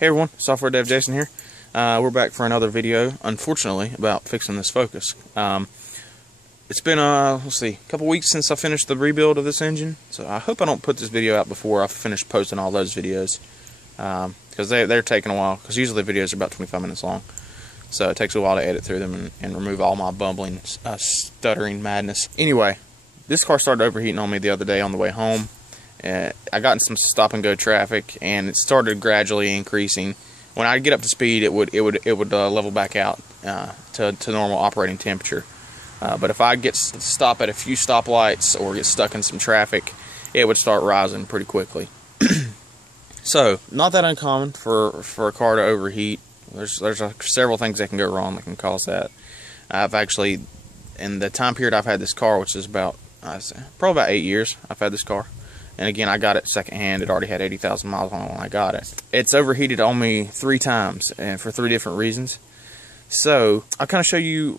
Hey everyone, Software Dev Jason here. We're back for another video, unfortunately, about fixing this Focus. It's been, let's see, a couple weeks since I finished the rebuild of this engine, so I hope I don't put this video out before I finish posting all those videos, because they're taking a while, because usually the videos are about 25 minutes long, so it takes a while to edit through them and remove all my bumbling, stuttering madness. Anyway, this car started overheating on me the other day on the way home. I got in some stop-and-go traffic, and it started gradually increasing. When I get up to speed, it would level back out to normal operating temperature. But if I stop at a few stoplights or get stuck in some traffic, it would start rising pretty quickly. So, not that uncommon for a car to overheat. There's several things that can go wrong that can cause that. I've actually, in the time period I've had this car, which is about probably about 8 years, I've had this car. And again, I got it secondhand. It already had 80,000 miles on it when I got it. It's overheated on me 3 times, and for 3 different reasons. So I'll kind of show you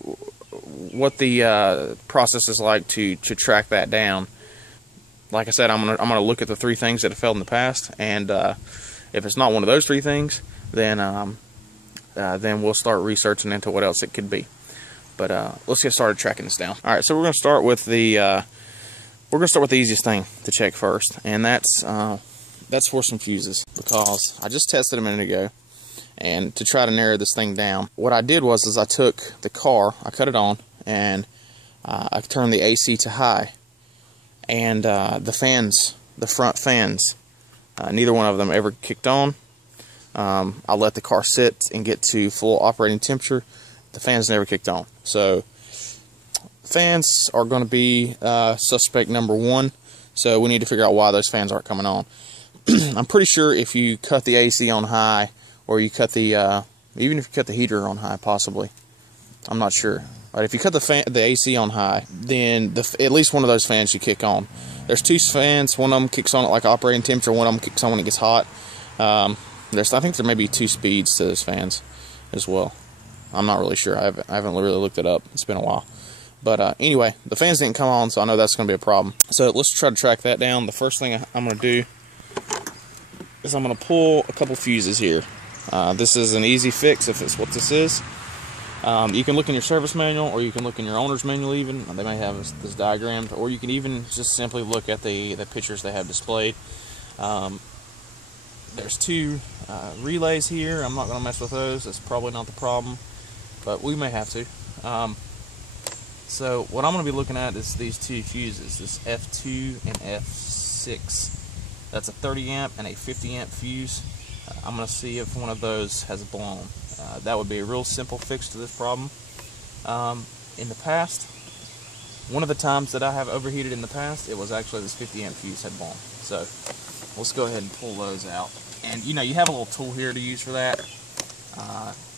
what the process is like to track that down. Like I said, I'm gonna look at the 3 things that have failed in the past, and if it's not one of those 3 things, then we'll start researching into what else it could be. But let's get started tracking this down. All right, so we're gonna start with the easiest thing to check first, and that's for some fuses, because I just tested a minute ago, and to try to narrow this thing down, what I did was I took the car, I cut it on, and I turned the AC to high, and the front fans, neither one of them ever kicked on. I let the car sit and get to full operating temperature. The fans never kicked on. So fans are going to be suspect number 1, so we need to figure out why those fans aren't coming on. I'm pretty sure if you cut the AC on high, or you cut the even if you cut the heater on high, possibly, I'm not sure, but if you cut the AC on high, then at least one of those fans should kick on. There's 2 fans. One of them kicks on at like operating temperature, one of them kicks on when it gets hot. I think there may be 2 speeds to those fans as well. I'm not really sure. I haven't really looked it up. It's been a while. But anyway, the fans didn't come on, so I know that's going to be a problem. So let's try to track that down. The first thing I'm going to do is I'm going to pull a couple fuses here. This is an easy fix if it's what this is. You can look in your service manual, or you can look in your owner's manual even. They may have this diagrammed, or you can even just simply look at the pictures they have displayed. There's 2 relays here. I'm not going to mess with those. That's probably not the problem, but we may have to. So what I'm going to be looking at is these 2 fuses, this F2 and F6. That's a 30 amp and a 50 amp fuse. I'm going to see if one of those has blown. That would be a real simple fix to this problem. In the past, one of the times that I have overheated in the past, it was actually this 50 amp fuse had blown. So let's go ahead and pull those out. And you have a little tool here to use for that.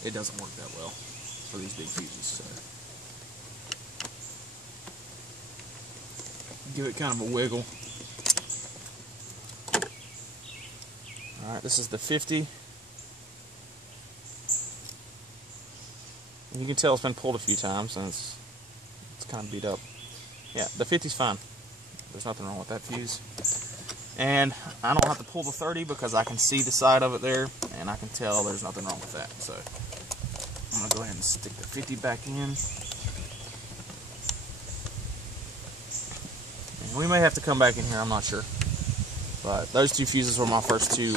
It doesn't work that well for these big fuses, so give it kind of a wiggle. Alright, this is the 50. You can tell it's been pulled a few times, and it's kind of beat up. Yeah, the 50's fine. There's nothing wrong with that fuse. And I don't have to pull the 30 because I can see the side of it there, and I can tell there's nothing wrong with that. So I'm going to go ahead and stick the 50 back in. We may have to come back in here, I'm not sure. But those 2 fuses were my first 2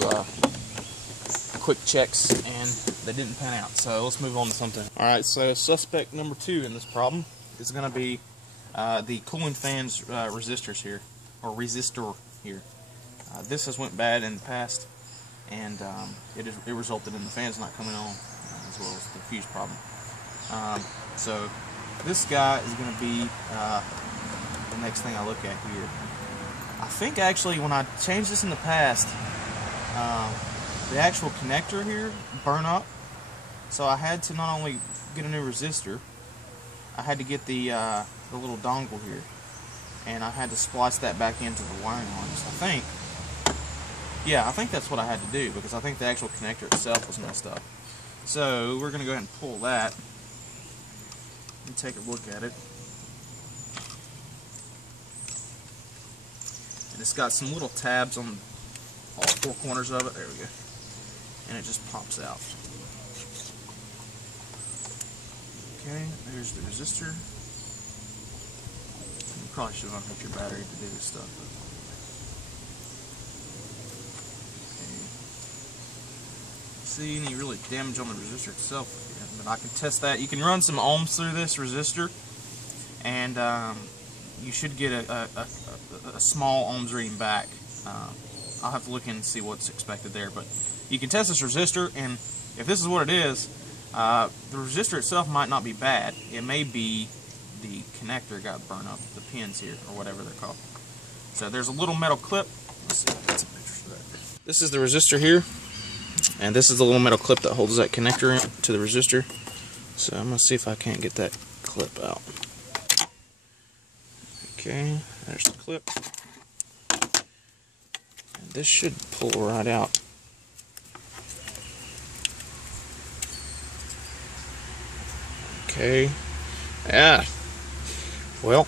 quick checks, and they didn't pan out. So let's move on to something. Alright, so suspect number 2 in this problem is going to be the cooling fans resistors here, or resistor here. This has went bad in the past, and it resulted in the fans not coming on, as well as the fuse problem. So this guy is going to be the next thing I look at here. I think actually when I changed this in the past, the actual connector here burned up, so I had to not only get a new resistor, I had to get the little dongle here, and I had to splice that back into the wiring harness. I think that's what I had to do, because I think the actual connector itself was messed up. So we're going to go ahead and pull that and take a look at it. And it's got some little tabs on all 4 corners of it. There we go. and it just pops out. Okay, there's the resistor. You probably should unhook your battery to do this stuff. Okay. See any really damage on the resistor itself here, but I can test that. You can run some ohms through this resistor, and you should get a small ohms reading back. I'll have to look in and see what's expected there, but you can test this resistor, and if this is what it is, the resistor itself might not be bad. It may be the connector got burned up, the pins here, or whatever they're called. So there's a little metal clip. Let's see if I get some pictures of that. This is the resistor here, and this is the little metal clip that holds that connector to the resistor. So I'm going to see if I can't get that clip out. Okay, there's the clip. And this should pull right out. Okay. Yeah. Well,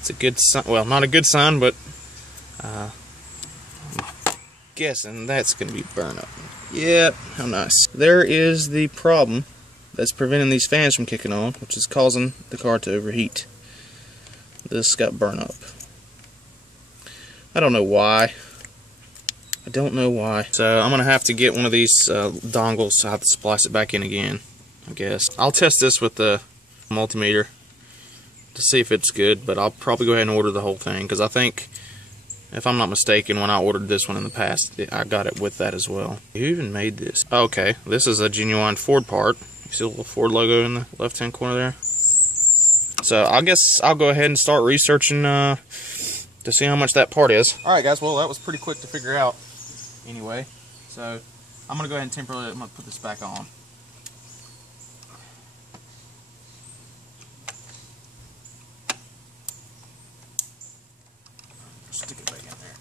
it's a good sign. Well, not a good sign, but I'm guessing that's going to be burned up. Yep, how nice. There is the problem that's preventing these fans from kicking on, which is causing the car to overheat. This got burned up. I don't know why. I don't know why. So I'm going to have to get one of these dongles, so I have to splice it back in again, I guess. I'll test this with the multimeter to see if it's good, but I'll probably go ahead and order the whole thing, because I think, if I'm not mistaken, when I ordered this one in the past, I got it with that as well. Who even made this? Okay, this is a genuine Ford part. You see the little Ford logo in the left-hand corner there? So I guess I'll go ahead and start researching to see how much that part is. Alright guys, well that was pretty quick to figure out anyway. So I'm going to go ahead and temporarily put this back on. Stick it back in there.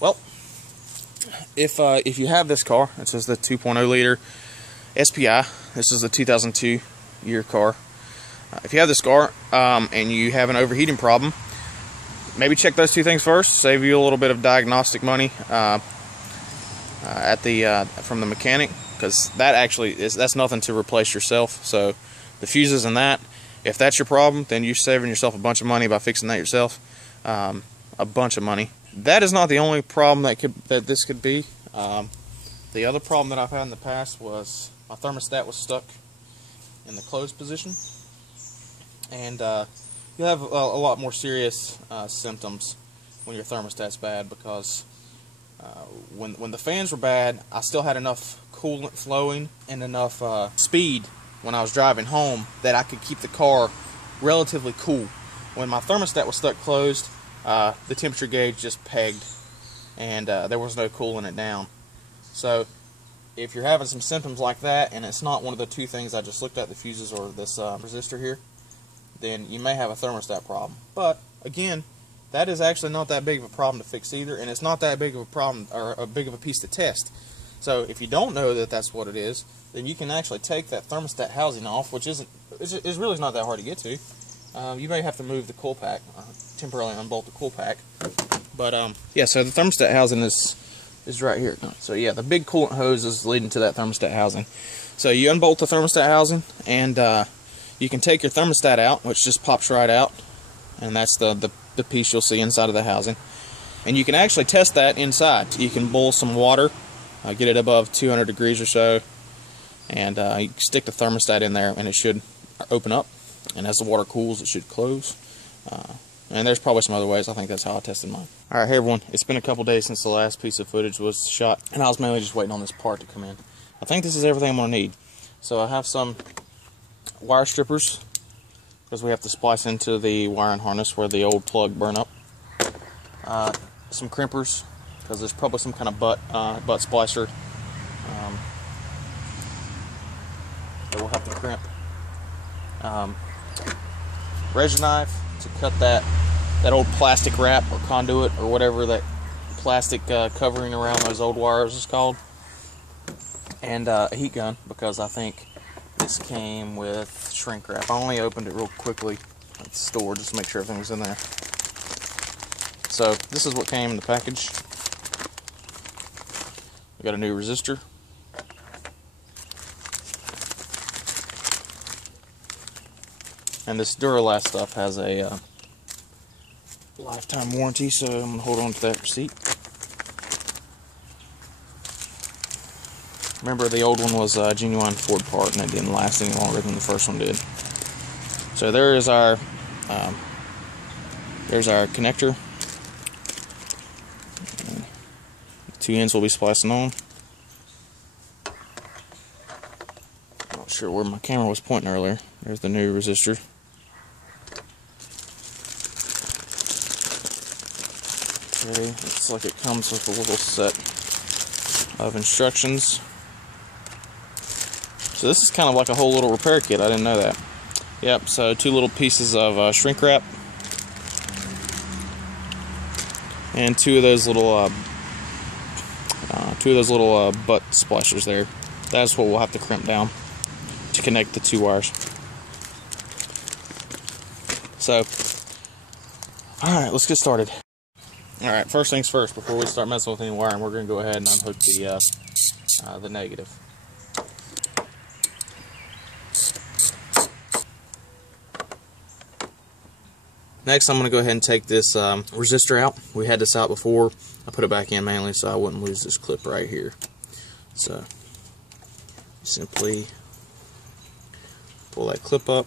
Well, if you have this car, it says the 2.0 liter SPI. This is the 2002 year car. If you have this car and you have an overheating problem, maybe check those two things first. Save you a little bit of diagnostic money from the mechanic, because that actually that's nothing to replace yourself. So the fuses and that, if that's your problem, then you're saving yourself a bunch of money by fixing that yourself. A bunch of money. That is not the only problem that this could be. The other problem that I've had in the past was my thermostat was stuck in the closed position, and you'll have a lot more serious symptoms when your thermostat's bad, because when the fans were bad, I still had enough coolant flowing and enough speed when I was driving home that I could keep the car relatively cool. When my thermostat was stuck closed, the temperature gauge just pegged, and there was no cooling it down. So if you're having some symptoms like that, and it's not one of the two things I just looked at, the fuses or this resistor here, then you may have a thermostat problem. But again, that is actually not that big of a problem to fix either, and it's not that big of a problem or a big of a piece to test. So if you don't know that that's what it is, then you can actually take that thermostat housing off, which is really not that hard to get to. You may have to move the coil pack, temporarily unbolt the coil pack. But yeah, so the thermostat housing is right here. So yeah, the big coolant hose is leading to that thermostat housing. So you unbolt the thermostat housing, and you can take your thermostat out, which just pops right out, and that's the piece you'll see inside of the housing. And you can actually test that inside. You can boil some water, get it above 200 degrees or so, and you stick the thermostat in there, and it should open up, and as the water cools, it should close. And there's probably some other ways. I think that's how I tested mine. Alright, hey everyone, it's been a couple days since the last piece of footage was shot, and I was mainly just waiting on this part to come in. I think this is everything I'm going to need. So I have some wire strippers, because we have to splice into the wiring harness where the old plug burned up. Some crimpers, because there's probably some kind of butt splicer that we'll have to crimp. Razor knife to cut that old plastic wrap or conduit or whatever that plastic covering around those old wires is called. And a heat gun, because I think this came with shrink wrap. I only opened it real quickly at the store just to make sure everything was in there. So this is what came in the package. got a new resistor. And this Duralast stuff has a lifetime warranty, so I'm going to hold on to that receipt. Remember, the old one was a genuine Ford part, and it didn't last any longer than the first one did. So there's our connector. 2 ends will be splicing on. Not sure where my camera was pointing earlier. There's the new resistor. Okay, looks like it comes with a little set of instructions. So this is kind of like a whole little repair kit. I didn't know that. Yep, so 2 little pieces of shrink wrap. And 2 of those little butt splashers there. That's what we'll have to crimp down to connect the 2 wires. So, alright, let's get started. Alright, first things first, before we start messing with any wiring, we're going to go ahead and unhook the negative. Next, I'm going to go ahead and take this resistor out. We had this out before. I put it back in mainly so I wouldn't lose this clip right here. So, simply pull that clip up.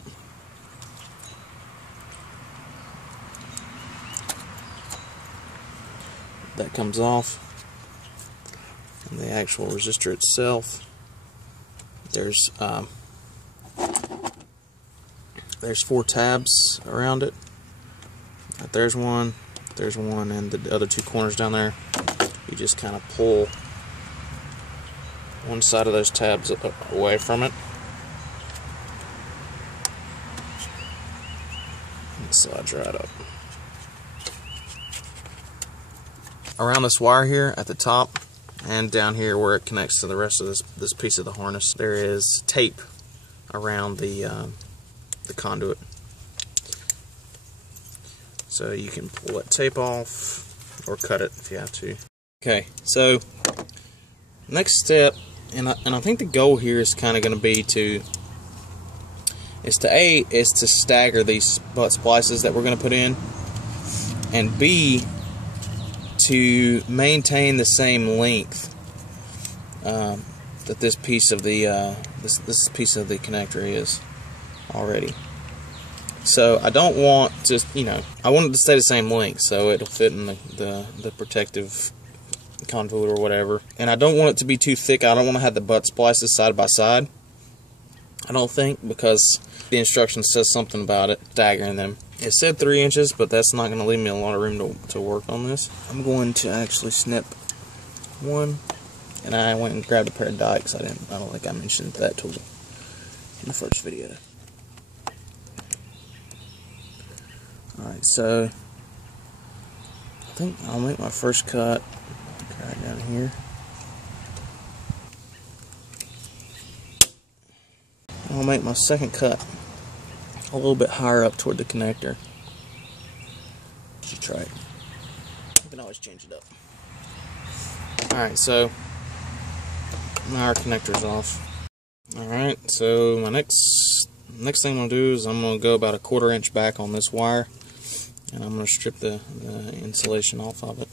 That comes off. And the actual resistor itself, there's 4 tabs around it. There's one, and the other 2 corners down there. You just kind of pull one side of those tabs away from it. And it slides right up. Around this wire here at the top and down here where it connects to the rest of this piece of the harness, there is tape around the conduit. So you can pull that tape off or cut it if you have to. Okay, so next step, and I think the goal here is kind of going to be to stagger these butt splices that we're going to put in, and B, to maintain the same length that this piece of the this piece of the connector is already. So I don't want I want it to stay the same length so it'll fit in the protective conduit or whatever. And I don't want it to be too thick. I don't want to have the butt splices side by side, I don't think, because the instruction says something about it staggering them. It said 3 inches, but that's not going to leave me a lot of room to work on this. I'm going to actually snip one, and I went and grabbed a pair of dikes. I don't think I mentioned that tool in the first video. Alright, so I think I'll make my first cut right down here. I'll make my second cut a little bit higher up toward the connector. Should try it. You can always change it up. Alright, so now our connector's off. Alright, so my next thing I'm going to do is I'm going to go about a 1/4 inch back on this wire, and I'm going to strip the insulation off of it.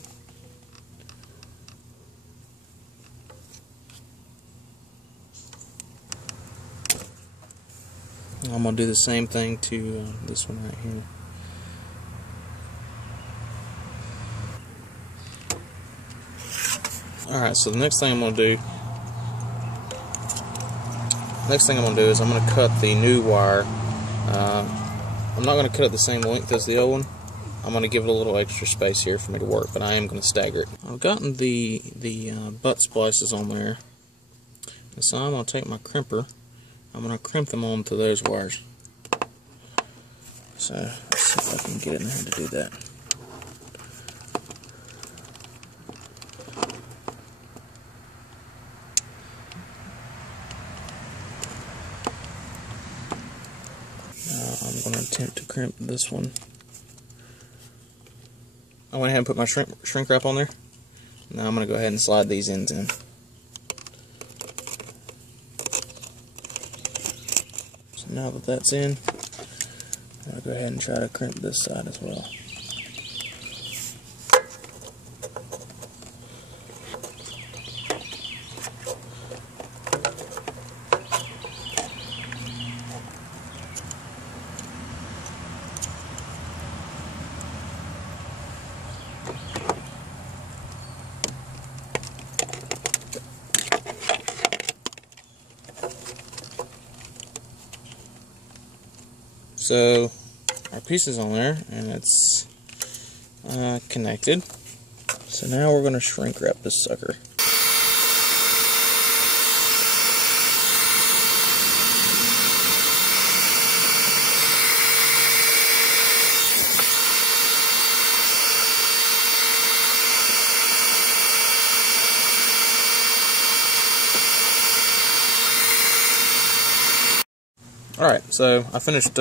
I'm going to do the same thing to this one right here. Alright, so the next thing I'm going to do is I'm going to cut the new wire. I'm not going to cut it the same length as the old one. I'm going to give it a little extra space here for me to work, but I am going to stagger it. I've gotten the butt splices on there, and so I'm going to take my crimper. I'm going to crimp them onto those wires. So let's see if I can get in there to do that. Now I'm going to attempt to crimp this one. I went ahead and put my shrink wrap on there. Now I'm going to go ahead and slide these ends in. Now that that's in, I'll go ahead and try to crimp this side as well. So our piece is on there and it's connected. So now we're going to shrink wrap this sucker. Alright, so I finished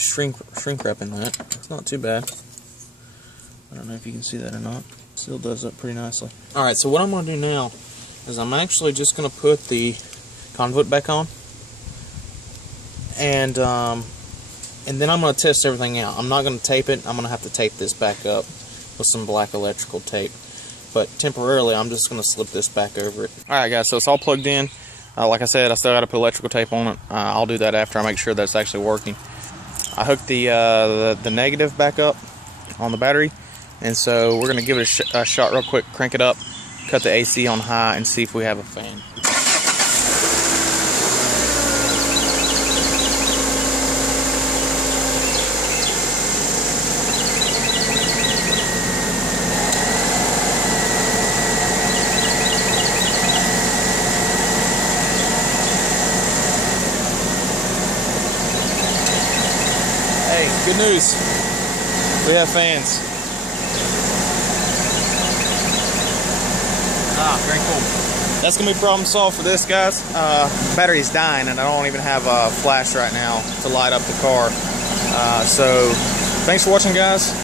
shrink wrapping that. It's not too bad. I don't know if you can see that or not. Still does up pretty nicely. Alright, so what I'm going to do now is I'm actually just going to put the conduit back on. And then I'm going to test everything out. I'm not going to tape it. I'm going to have to tape this back up with some black electrical tape. But temporarily, I'm just going to slip this back over it. Alright guys, so it's all plugged in. Like I said, I still got to put electrical tape on it. I'll do that after I make sure that's actually working. I hooked the negative back up on the battery, and so we're going to give it a shot real quick, crank it up, cut the AC on high, and see if we have a fan. Good news, we have fans. Very cool. That's going to be problem solved for this, guys. Battery's dying and I don't even have a flash right now to light up the car. So thanks for watching, guys.